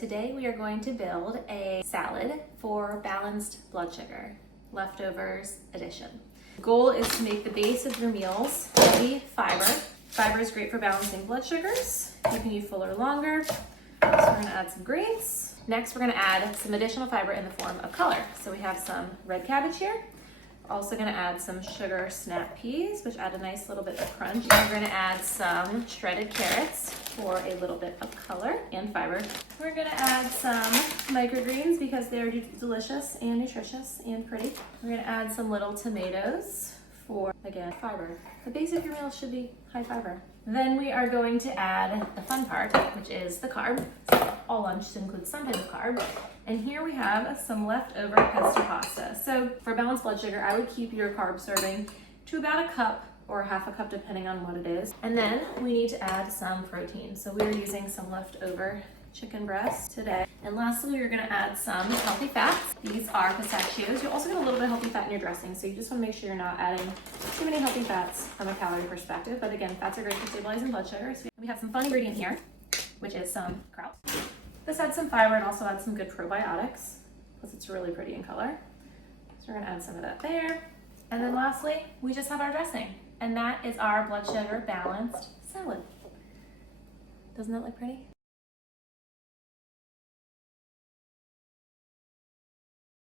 Today we are going to build a salad for balanced blood sugar, leftovers edition. The goal is to make the base of your meals heavy fiber. Fiber is great for balancing blood sugars, keeping you fuller longer. So we're gonna add some greens. Next, we're gonna add some additional fiber in the form of color. So we have some red cabbage here. We're also gonna add some sugar snap peas, which add a nice little bit of crunch. And we're gonna add some shredded carrots for a little bit of color and fiber. We're gonna add some microgreens because they are delicious and nutritious and pretty. We're gonna add some little tomatoes for, again, fiber. The base of your meal should be high fiber. Then we are going to add the fun part, which is the carb. So all lunch includes some type of carb. And here we have some leftover pesto pasta. So for balanced blood sugar, I would keep your carb serving to about a cup or half a cup depending on what it is. And then we need to add some protein. So we're using some leftover chicken breast today. And lastly, we're gonna add some healthy fats. These are pistachios. You'll also get a little bit of healthy fat in your dressing, so you just wanna make sure you're not adding too many healthy fats from a calorie perspective. But again, fats are great for stabilizing blood sugar. So we have some fun ingredient here, which is some kraut. This adds some fiber and also adds some good probiotics, plus it's really pretty in color. So we're gonna add some of that there. And then lastly, we just have our dressing. And that is our blood sugar balanced salad. Doesn't that look pretty?